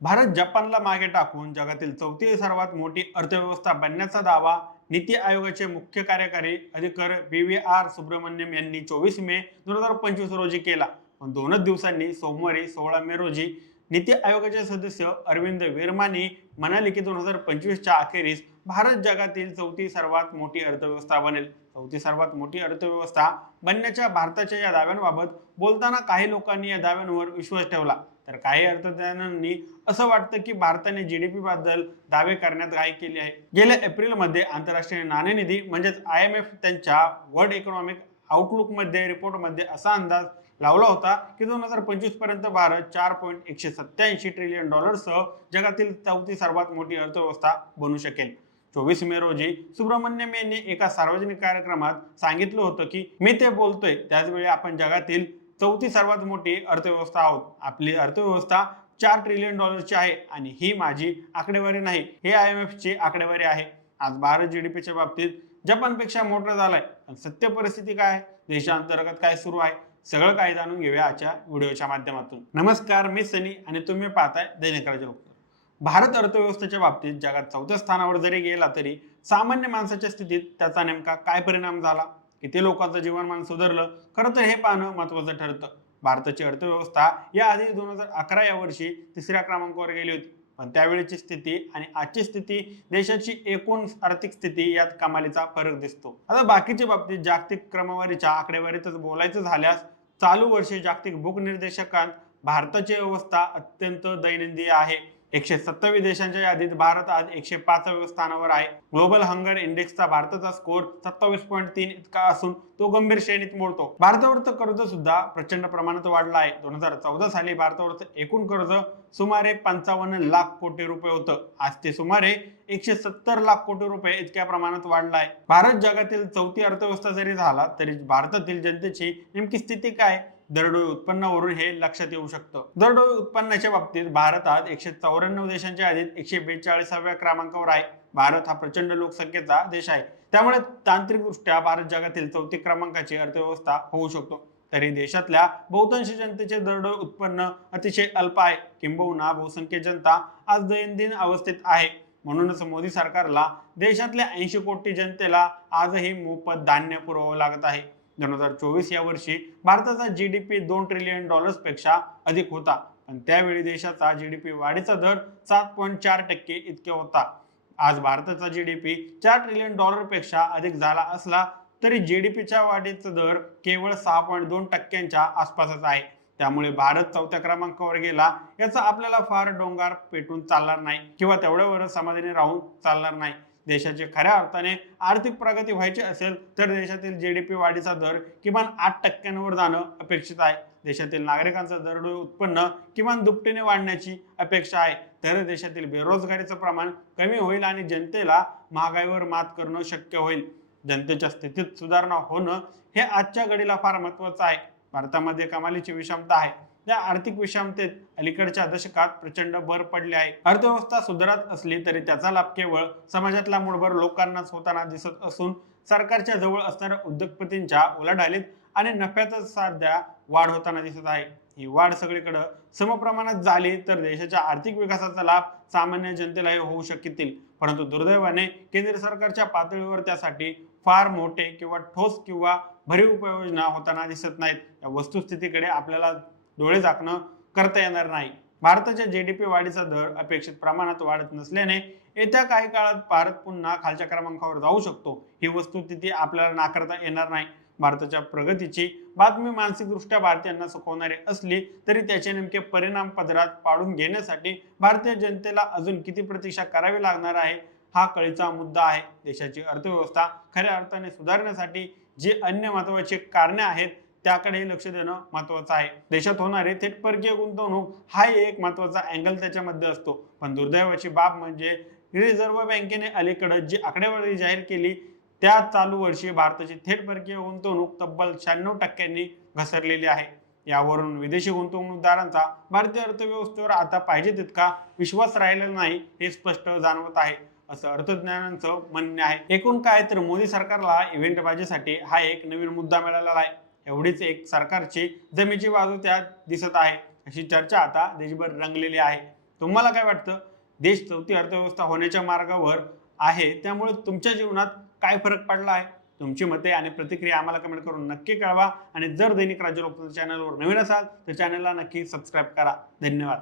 भारत जपानला मागे टाकून जगातील चौथी सर्वात मोठी अर्थव्यवस्था बनण्याचा दावा नीती आयोगाचे मुख्य कार्यकारी अधिकारी व्ही सुब्रमण्यम यांनी 24 मे 2025 रोजी केला. पण 2च दिवसांनी सोमवारी 16 मे रोजी नीती आयोगाचे सदस्य अरविंद विरमानी म्हणाले की 2025च्या अखेरीस भारत जगातील चौथी सर्वात मोठी अर्थव्यवस्था बनेल. चौथी सर्वात मोठी अर्थव्यवस्था बनण्याच्या भारताच्या या दाव्यांबाबत बोलताना काही लोकांनी या दाव्यांवर विश्वास ठेवला, तर काही अर्थतज्ञांनी असं वाटतं की भारताने जीडीपी बद्दल दावे करण्यात घाई केली आहे. गेल्या एप्रिलमध्ये आंतरराष्ट्रीय नाणेनिधी म्हणजेच IMF त्यांच्या वर्ल्ड इकॉनॉमिक आउटलुकमध्ये रिपोर्टमध्ये असा अंदाज लावला होता की 2025 पर्यंत भारत $4.187 ट्रिलियन जगातील चौथी सर्वात मोठी अर्थव्यवस्था बनू शकेल. 24 मे रोजी सुब्रमण्यम यांनी एका सार्वजनिक कार्यक्रमात सांगितलं होतं की मी ते बोलतोय त्याचवेळी आपण जगातील चौथी सर्वात मोठी अर्थव्यवस्था आहोत. आपली अर्थव्यवस्था $4 ट्रिलियन आहे आणि ही माझी आकडेवारी नाही, हे IMF ची आकडेवारी आहे. आज भारत जीडीपीच्या बाबतीत जपानपेक्षा मोठा झालाय. पण सत्य परिस्थिती काय आहे, देशांतर्गत काय सुरू आहे, सगळं काही जाणून घेऊया आजच्या व्हिडिओच्या माध्यमातून. नमस्कार, मी सनी आणि तुम्ही पाहताय दैनिक राजलोक. भारत अर्थव्यवस्थेच्या बाबतीत जगात चौथ्या स्थानावर जरी गेला तरी सामान्य माणसाच्या स्थितीत त्याचा नेमका काय परिणाम झाला, किती लोकांचं जीवनमान सुधारलं, खरं तर हे पाहणं महत्त्वाचं ठरतं. भारताची अर्थव्यवस्था याआधी 2011 या वर्षी तिसऱ्या क्रमांकावर गेली होती. पण त्यावेळेची स्थिती आणि आजची स्थिती, देशाची एकूण आर्थिक स्थिती यात कमालीचा फरक दिसतो. आता बाकीच्या बाबतीत जागतिक क्रमवारीच्या आकडेवारीतच बोलायचं झाल्यास चालू वर्षी जागतिक भूक निर्देशकांत भारताची अवस्था अत्यंत दैनंदिन आहे. 127 देशांच्या यादीत भारत आज 105व्या स्थानावर आहे. ग्लोबल हंगर इंडेक्सचा भारताचा स्कोर 27.3 इतका असून तो गंभीर श्रेणीत मोडतो. भारतावरचं कर्ज सुद्धा प्रचंड प्रमाणात वाढलं आहे. 2014 साली भारतावरचं एकूण कर्ज सुमारे 55 लाख कोटी रुपये होतं. आज ते सुमारे 170 लाख कोटी रुपये इतक्या प्रमाणात वाढलं आहे. भारत जगातील चौथी अर्थव्यवस्था जरी झाला तरी भारतातील जनतेची नेमकी स्थिती काय, दरडोई उत्पन्नावरून हे लक्षात येऊ शकतं. दरडोई उत्पन्नाच्या बाबतीत भारत आज 194 देशांच्या यादीत 142व्या क्रमांकावर आहे. भारत हा प्रचंड लोकसंख्येचा देश आहे, त्यामुळे तांत्रिकदृष्ट्या भारत जगातील चौथी क्रमांकाची अर्थव्यवस्था होऊ शकतो. तरी देशातल्या बहुतांश जनतेचे दरडोई उत्पन्न अतिशय अल्प आहे. किंबहुना बहुसंख्य जनता आज दैनंदिन अवस्थेत आहे. म्हणूनच मोदी सरकारला देशातल्या 80 कोटी जनतेला आजही मोफत धान्य पुरवावं लागत आहे. 2024 या वर्षी भारताचा जीडीपी $2 ट्रिलियन पेक्षा अधिक होता. पण त्यावेळी देशाचा जीडीपी वाढीचा दर 7.4% इतके होता. आज भारताचा जीडीपी $4 ट्रिलियन पेक्षा अधिक झाला असला तरी जीडीपीच्या वाढीचा दर केवळ 6.2%च्या आसपासच आहे. त्यामुळे भारत चौथ्या क्रमांकावर गेला याचा आपल्याला फार डोंगर पेटून चालणार नाही किंवा तेवढ्यावर समाधानी राहून चालणार नाही. देशाची खऱ्या अर्थाने आर्थिक प्रगती व्हायची असेल तर देशातील जीडीपी वाढीचा दर किमान 8%वर जाणं अपेक्षित आहे. देशातील नागरिकांचं दरडोई उत्पन्न किमान दुपटीने वाढण्याची अपेक्षा आहे. तर देशातील बेरोजगारीचं प्रमाण कमी होईल आणि जनतेला महागाईवर मात करणं शक्य होईल. जनतेच्या स्थितीत सुधारणा होणं हे आजच्या घडीला फार महत्त्वाचं आहे. भारतामध्ये कमालीची विषमता आहे. या आर्थिक विषमतेत अलीकडच्या दशकात प्रचंड भर पडली आहे. अर्थव्यवस्था सुधारत असली तरी त्याचा लाभ केवळ समाजातल्या मूठभर लोकांनाच होताना दिसत असून सरकारच्या जवळ असणाऱ्या उद्योगपतींच्या उलाढालीत आणि नफ्यातच सध्या वाढ होताना दिसत आहे. ही वाढ सगळीकडे समप्रमाणात झाली तर देशाच्या आर्थिक विकासाचा लाभ सामान्य जनतेलाही होऊ शकतील. परंतु दुर्दैवाने केंद्र सरकारच्या पातळीवर त्यासाठी फार मोठे किंवा ठोस किंवा भरीव उपाययोजना होताना दिसत नाहीत. या वस्तुस्थितीकडे आपल्याला डोळे झाकणं करता येणार नाही. भारताच्या जीडीपी वाढीचा दर अपेक्षित प्रमाणात वाढत नसल्याने येत्या काही काळात भारत पुन्हा खालच्या क्रमांकावर जाऊ शकतो. ही वस्तुस्थिती आपल्याला नाकारता येणार नाही. भारताच्या प्रगतीची बातमी मानसिकदृष्ट्या भारतीयांना सुखवणारी असली तरी त्याचे नेमके परिणाम पदरात पाडून घेण्यासाठी भारतीय जनतेला अजून किती प्रतीक्षा करावी लागणार आहे हा कळीचा मुद्दा आहे. देशाची अर्थव्यवस्था खऱ्या अर्थाने सुधारण्यासाठी जी अन्य महत्त्वाची कारणे आहेत त्याकडे लक्ष देणं महत्त्वाचं आहे. देशात होणारी थेट परकीय गुंतवणूक हा एक महत्त्वाचा अँगल त्याच्यामध्ये असतो. पण दुर्दैवाची बाब म्हणजे रिझर्व्ह बँकेने अलीकडे जी आकडेवारी जाहीर केली त्या चालू वर्षी भारताची थेट परकीय गुंतवणूक तब्बल 96%नी घसरलेली आहे. यावरून विदेशी गुंतवणूकदारांचा भारतीय अर्थव्यवस्थेवर आता पाहिजे तितका विश्वास राहिलेला नाही हे स्पष्ट जाणवत आहे, असं अर्थज्ञानांचं म्हणणं आहे. एकूण काय तर मोदी सरकारला इव्हेंटबाजीसाठी हा एक नवीन मुद्दा मिळालेला आहे. एवढीच एक सरकारची जमेची बाजू त्यात दिसत आहे अशी चर्चा आता देशभर रंगलेली आहे. तुम्हाला काय वाटतं? देश चौथी अर्थव्यवस्था होण्याच्या मार्गावर आहे, त्यामुळे तुमच्या जीवनात काय फरक पडला आहे? तुमची मते आणि प्रतिक्रिया आम्हाला कमेंट करून नक्की कळवा आणि जर दैनिक राज्य लोकतंत्र चॅनलवर नवीन असाल तर चॅनलला नक्की सबस्क्राईब करा. धन्यवाद.